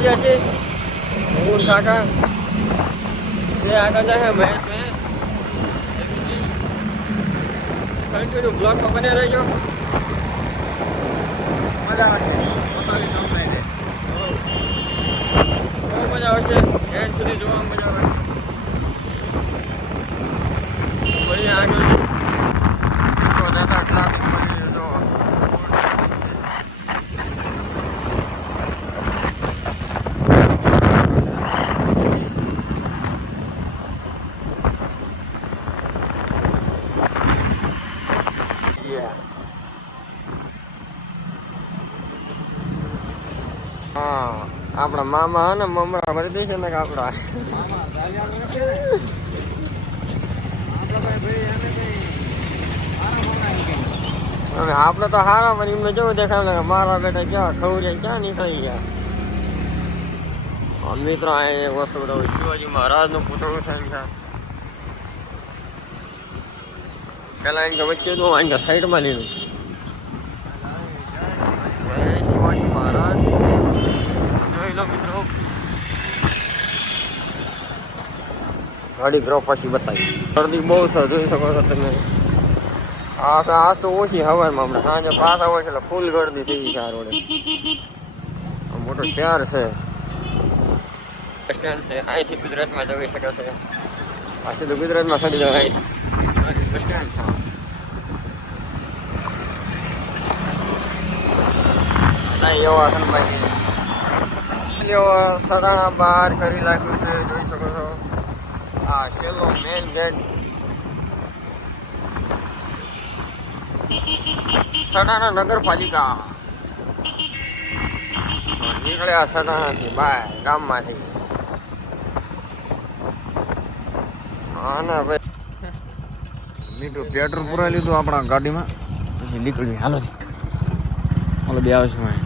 जैसे मूल काका ये आगे जाए मैं कंटिन्यू ब्लॉग में बने रहो मजा આવશે બહુ મજા આવશે એન્ડ સુધી જોવા મજા આવે વળી આગળ મિત્રો દાદા ટ્રાફિક મળી જો આપણા મામા હે ને મમરા ભરી દે છે ને આપડા આપડે તો હારા પણ એમને જેવું દેખાય કે મારા બેટા ક્યાં ખવડ્યા ક્યાં નીકળી ગયા મિત્રો આ એક વસ્તુ બતાવું શિવાજી મહારાજ નું પુતળું છે પેલા એમ કે વચ્ચે દો એમ કે સાઈડ માં લીધું શિવાજી મહારાજ મિત્રો ગાડી ગ્રો પછી બતાવી ગરદી બહુ છે જોઈ શકો છો તમે આજ તો ઓછી હવામાં હમણાં સાંજે પાછા હોય છે એટલે ફૂલ ગરદી થઈ ગઈ છે આ રોડે મોટો શહેર છે બસ સ્ટેન્ડ છે અહીંથી ગુજરાતમાં જઈ શકે છે આ સીધું ગુજરાતમાં ચડી જવાય અહીંથી બસ સ્ટેન્ડ છે એવા સનભાઈ સરાણા બહાર કરી લાગ્યું છે જોઈ શકો છો આ છેલ્લો મેન ગેટ સરાણા નગરપાલિકા નીકળ્યા સરાણાથી બહાર ગામમાંથી હા ના ભાઈ મીઠું પેટ્રોલ પુરાવી લીધું આપણા ગાડીમાં પછી નીકળ્યું હાલો હાલો બે આવશે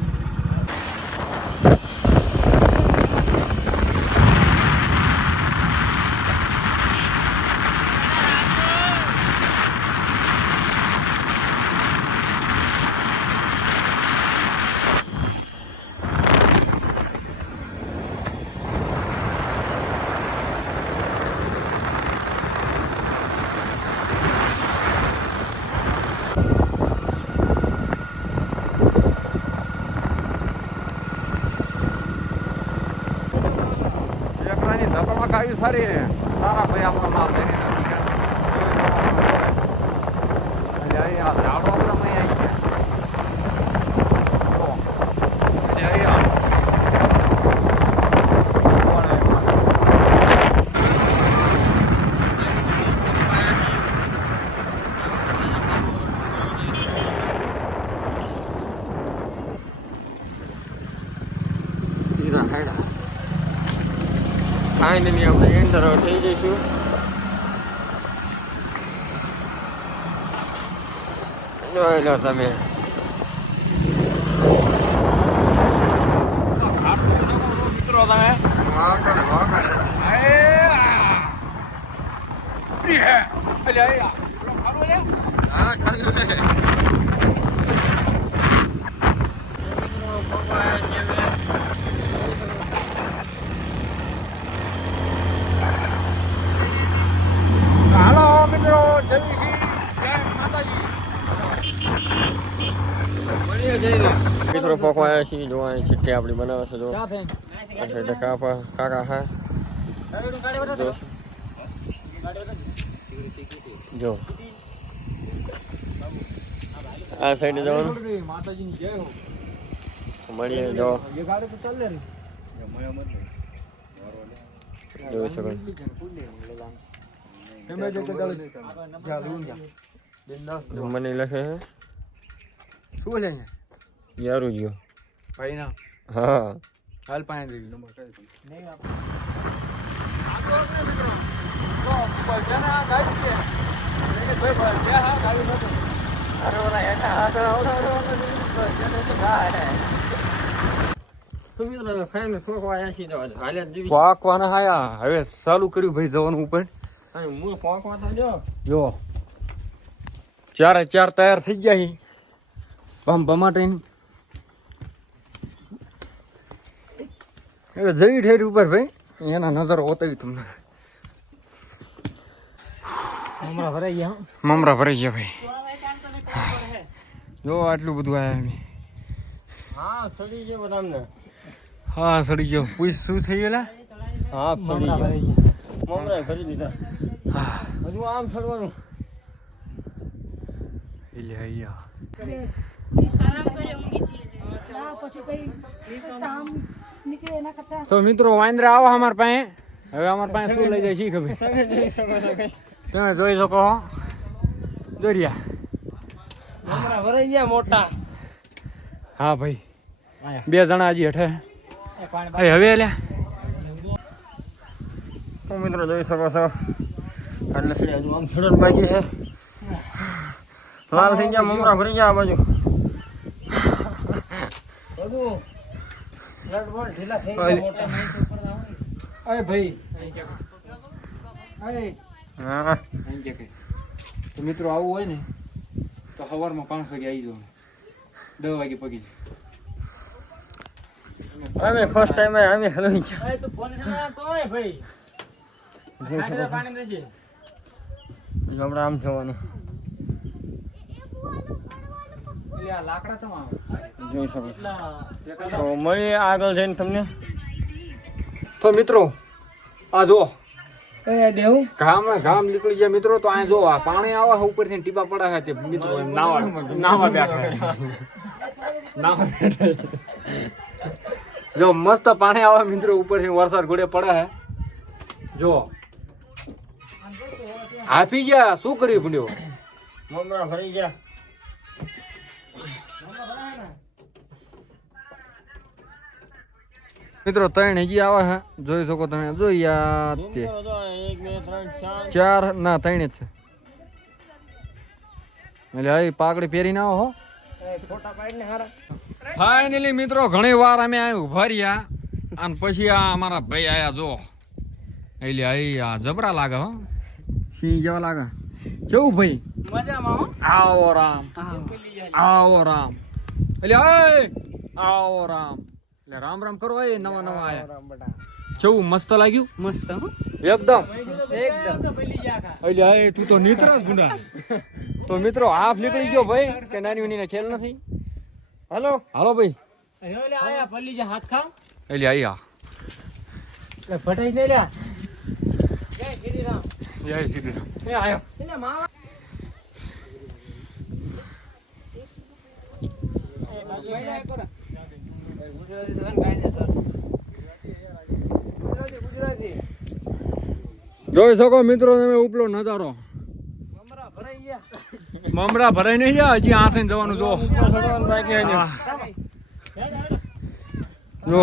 કાવી સારી સારા ભાઈ આપણો માલ ફાઇનલી આપણે એન્ટર થઈ જઈશું જોઈ લો તમે મિત્રો તમે મિત્રો પકવાયા છીએ જોવાની ચીઠી આપણી બનાવે છે જો કાકા હા જો આ સાઈડ જવાનું મળીએ જો જોઈ શકો મને લખે છે શું લે યારું ગયો ભાઈ ના હા હાલ પાંચ નંબર નહીં પાકવાના હાયા હવે ચાલુ કર્યું ભાઈ જવાનું ઉપર જો ચારે ચાર તૈયાર થઈ ગયા પંપ માટે હવે જઈ ઠેર ઉપર ભાઈ એના નજરો હોતા તમને મમરા ભરાઈ ગયા ભાઈ જો આટલું બધું આયા સડી ગયો તમને. હા સડી ગયો પૂછ શું થઈ ગયેલા હા સડી ગયો. મમરા કરી દીધા. હજુ આમ સડવાનું. એટલે અહીંયા તો મિત્રો વાંદરા આવો અમારા પાસે. હવે અમારા પાસે શું લઈ જાય છે ખબર તમે જોઈ શકો દોરિયા ભરાઈ ગયા મોટા. હા ભાઈ 2 જણા હજી હેઠે હવે લ્યા તો મિત્રો જોઈ શકો છો એટલે સડી હજુ આમ સડન બાકી છે. લાલ થઈ ગયા મમરા ભરી ગયા આ બાજુ. હા તો મિત્રો આવું હોય ને તો સવારમાં 5 વાગે આવી જાવ 10 વાગે પગી અમે ફર્સ્ટ ટાઈમ અમે હલવી ગયા. હમણાં આમ થવાનું જોઈ શકો તો મળીએ આગળ જઈને તમને. તો મિત્રો આ જો ઘામ નીકળી ગયા મિત્રો. તો આ જો આ પાણી આવે ઉપરથી ટીપા પડે છે તે મિત્રો એમ નાવા બેઠા જો મસ્ત પાણી આવે મિત્રો ઉપરથી વરસાદ ઘોડે પડે છે જો હાફી ગયા શું કર્યું ભૂલ્યો મમરા ભરી ગયા. મિત્રો 3 હજી આવે છે જોઈ શકો તમે જોઈ આ તે 1 2 3 4 ના 3 જ છે એટલે આ પાકડી પહેરીને આવો હો. ફાઇનલી મિત્રો ઘણી વાર અમે અહીં ઉભા રહ્યા અને પછી આ અમારા ભાઈ આયા જો એટલે આ જબરા લાગે હો સિંહ જેવા લાગે કેવું ભાઈ આવો રામ એટલે આવો રામ એટલે રામ કરો એ નવા આયા કેવું મસ્ત લાગ્યું મસ્ત એકદમ એટલે તું તો નીતરા જ ગુંડા. તો મિત્રો હાફ નીકળી ગયો ભાઈ કે નાની ઉની ખેલ નથી. હાલો ભાઈ એટલે આયા જય શ્રી રામ જોઈ શકો મિત્રો તમે ઉપલો નજારો. મમરા ભરાઈ નહીં ગયા હજી હાથે જવાનું જો જો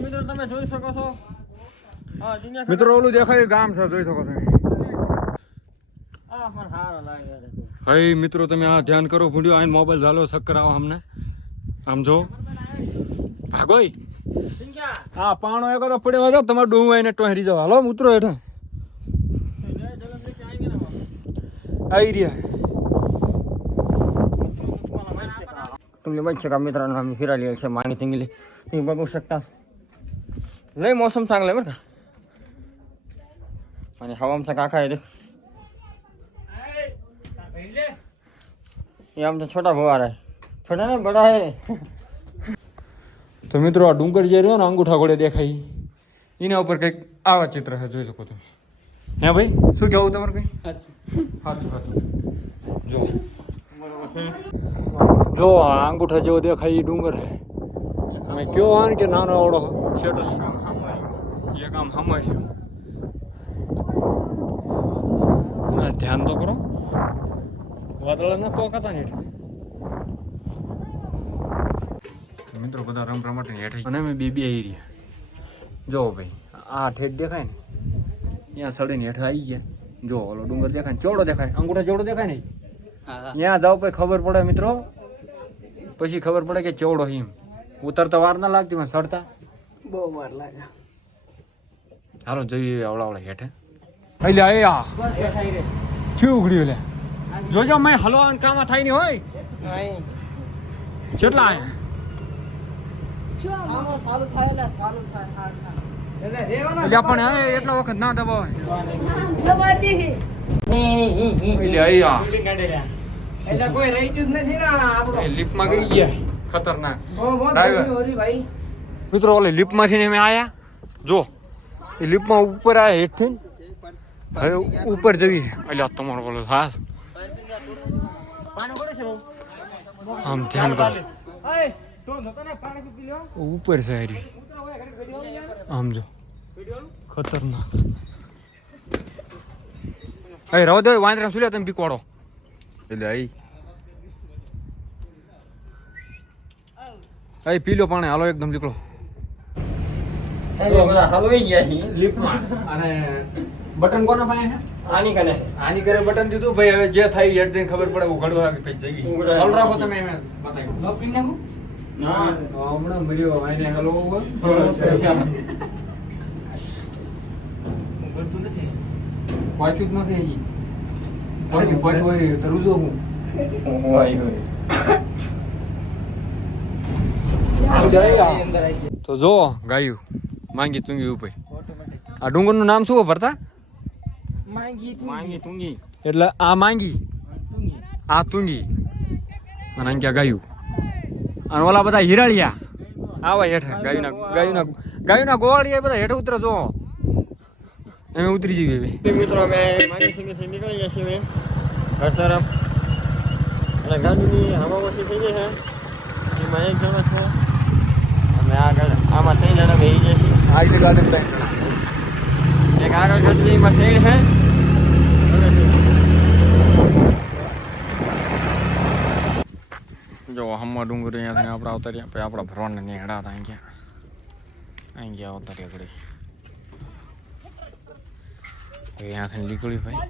મિત્રો તમે જોઈ શકો છો. મિત્રો ઓલું દેખાય ગામ છે જોઈ શકો તમે. હા મિત્રો તમે આ ધ્યાન કરો ભૂલ્યો આને મોબાઈલ ઝાલો ચક્કર આવો અમને આમ જો ભાગોય હા પાણો એક પડ્યો હતો તમારે ડોહું આવીને ટોહરી જાવ. હાલો ઉતરો હેઠા આવી રહ્યા तुमने बघू शकता मित्रांनो आम्ही फिरायला यायचं माणी तिंगली तुम्ही बघू शकता लय मौसम चांगला आहे बरं का. आणि हवामचा काका आहे ये आमचा छोटा भाऊ आ रहा है. छोटा ना बड़ा है. તો મિત્રો આ ડુંગર જે રહ્યો ને અંગૂઠા ઘોડે દેખાય એના ઉપર કંઈક આવા ચિત્ર છે જોઈ શકો તમે. હે ભાઈ શું કહેવું તમારે કંઈ સાચું જો જો આ અંગૂઠા જેવો દેખાય એ ડુંગર છે. તમે કયો આ કે નાનો આવડો શેટર એક આમ હમાર્યો ધ્યાન તો કરો વાદળ ના પોકાતા ને મિત્રો બધા રમરમાટ હેઠ અને અમે બે એરિયા જો ભાઈ આ ઠેઠ દેખાય ને ત્યાં સડીને હેઠ આવી ગયા. જો ઓલો ડુંગર દેખાય ને ચોડો દેખાય અંગૂઠા ચોડો દેખાય ને ત્યાં જાવ પછી ખબર પડે મિત્રો પછી ખબર પડે કે ચેવડો હિમ ઉતરતા વાર ના લાગતી પણ ચડતા બહુ વાર લાગે. હાલો જઈએ આવડા હેઠે એટલે એ આ શું ઉઘડ્યું લે જોજો મેં હલવા કામ થાય નહીં હોય કેટલા આમાં સારું થાય ને સારું થાય. એટલે પણ હવે એટલો વખત ના દબાવાય એટલે અહીંયા એટલે કોઈ રહી જ નથી ને આપણો. લિફ્ટમાં ગઈ ગયા ખતરનાક ડ્રાઈવર ભાઈ મિત્રો ઓલે લિફ્ટમાંથી અમે આયા જો એ લિફ્ટમાં ઉપર આયા હેઠથી હવે ઉપર જવી એટલે તમારો બોલો હા આમ ધ્યાન કરો ઉપર છે હારી આમ જો ખતરનાક એ રહો દે વાંદરા સુલ્યા તમે બીકોડો એટલે અહીં પીલો પાણી હાલો એકદમ નીકળો બધા હલવાઈ ગયા છે લિફ્ટમાં અને બટન કોના પાસે છે આની કને આની કરે બટન દીધું ભાઈ હવે જે થાય હેડ જઈને ખબર પડે ઉઘડવા કે પછી જઈ ઉઘડાય. ચાલ રાખો તમે એને બતાવી લપી નાખું. ના હમણાં મર્યો આને હલો કરતું નથી. વાંચ્યું જ નથી હજી વાંચ્યું હોય તો રૂજો હું હોય હોય અંદર આવી ગયું. તો જો ગાયું માંગી તુંગી ઉપર આ ડુંગરનું નામ શું ભરતા માંગી તુંગી એટલે આ માંગી આ તુંગી અને અંક્યા ગાયું અને ઓલા બધા હિરાળિયા આવા હેઠ ગાયુના ગોવાળિયા બધા હેઠ ઉતરે જો અમે ઉતરી જઈએ મિત્રો અમે માંગી તુંગીથી નીકળી ગયા છીએ ઘર તરફ અને ગાડીની હવામાંથી થઈ ગઈ છે એમાં એક જણો છે અમે આગળ આમાં 3 જણા બેસી ગયા છીએ આ રીતે ગાડી એક આગળ ગઢવીમાં થઈને છે જો હમણાં ડુંગર અહીંયાથી આપણે અવતર્યા પછી આપણા ભરવાડને નેહડા હતા અહીં ગયા અવતર્યા ઘડી અહીંયાથી નીકળી ભાઈ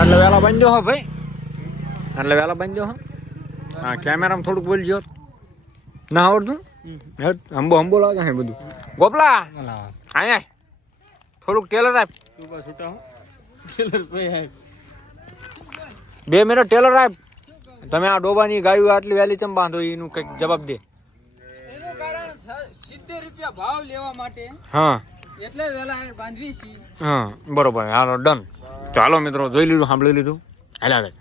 એટલે વહેલા બાંધ્યો હો ભાઈ એટલે વહેલા બાંધ્યો હો હા કેમેરામાં થોડુંક બોલજો ના આવડતું હંબો લાગે છે બધું ગોપલા હા થોડુંક ટેલર આપ 2 મિનિટ ટેલર આપ તમે આ ડોબાની ગાયું આટલી વહેલી ચમ બાંધો એનું કંઈક જવાબ દે એનું કારણ 70 રૂપિયા ભાવ લેવા માટે હા એટલે વેલા બાંધવી છે. હા બરોબર હાલો ડન ચાલો મિત્રો જોઈ લીધું સાંભળી લીધું હાલ આગળ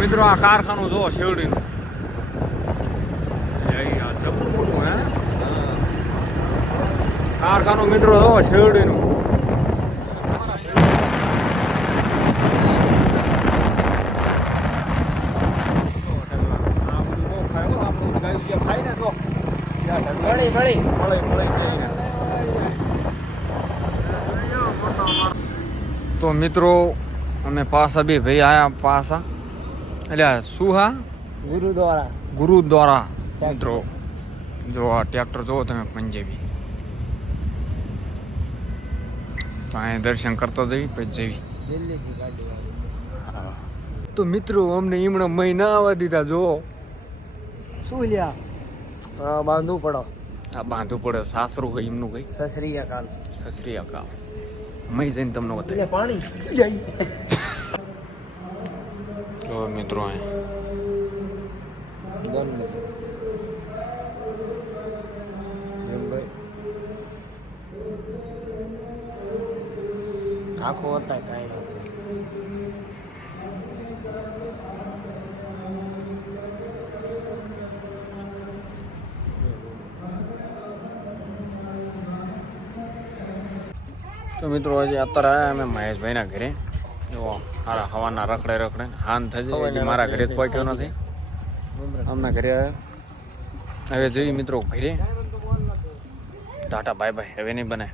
મિત્રો આ કારખાનું જો શેવડીનું કારખાનું મિત્રો જો શેવડીનું તો મિત્રો અમે પાછા બે ભાઈ આયા પાછા એટલે શું હા ગુરુદ્વારા મિત્રો જો આ ટ્રેક્ટર જોવો તમે પંજાબી તો અહીંયા દર્શન કરતો જવી પછી જવી તો મિત્રો અમને હમણાં મહિના આવવા દીધા જો શું લ્યા હા બાંધવું પડો. આ બાંધવું પડે સાસરું હોય એમનું કઈ સસરી અકાલ સસરી અકાલ મય જઈને તમને બતાવી પાણી તો મિત્રો આખો હતા કાંઈ તો મિત્રો હજી અત્યારે આવ્યા અમે મહેશભાઈના ઘરે જો હારા હવાના રખડે હાન થઈ જાય મારા ઘરે જ પહોંચ્યો નથી અમના ઘરે આવ્યા હવે જોઈએ મિત્રો ઘરે ટાટા બાય બાય હવે નહીં બને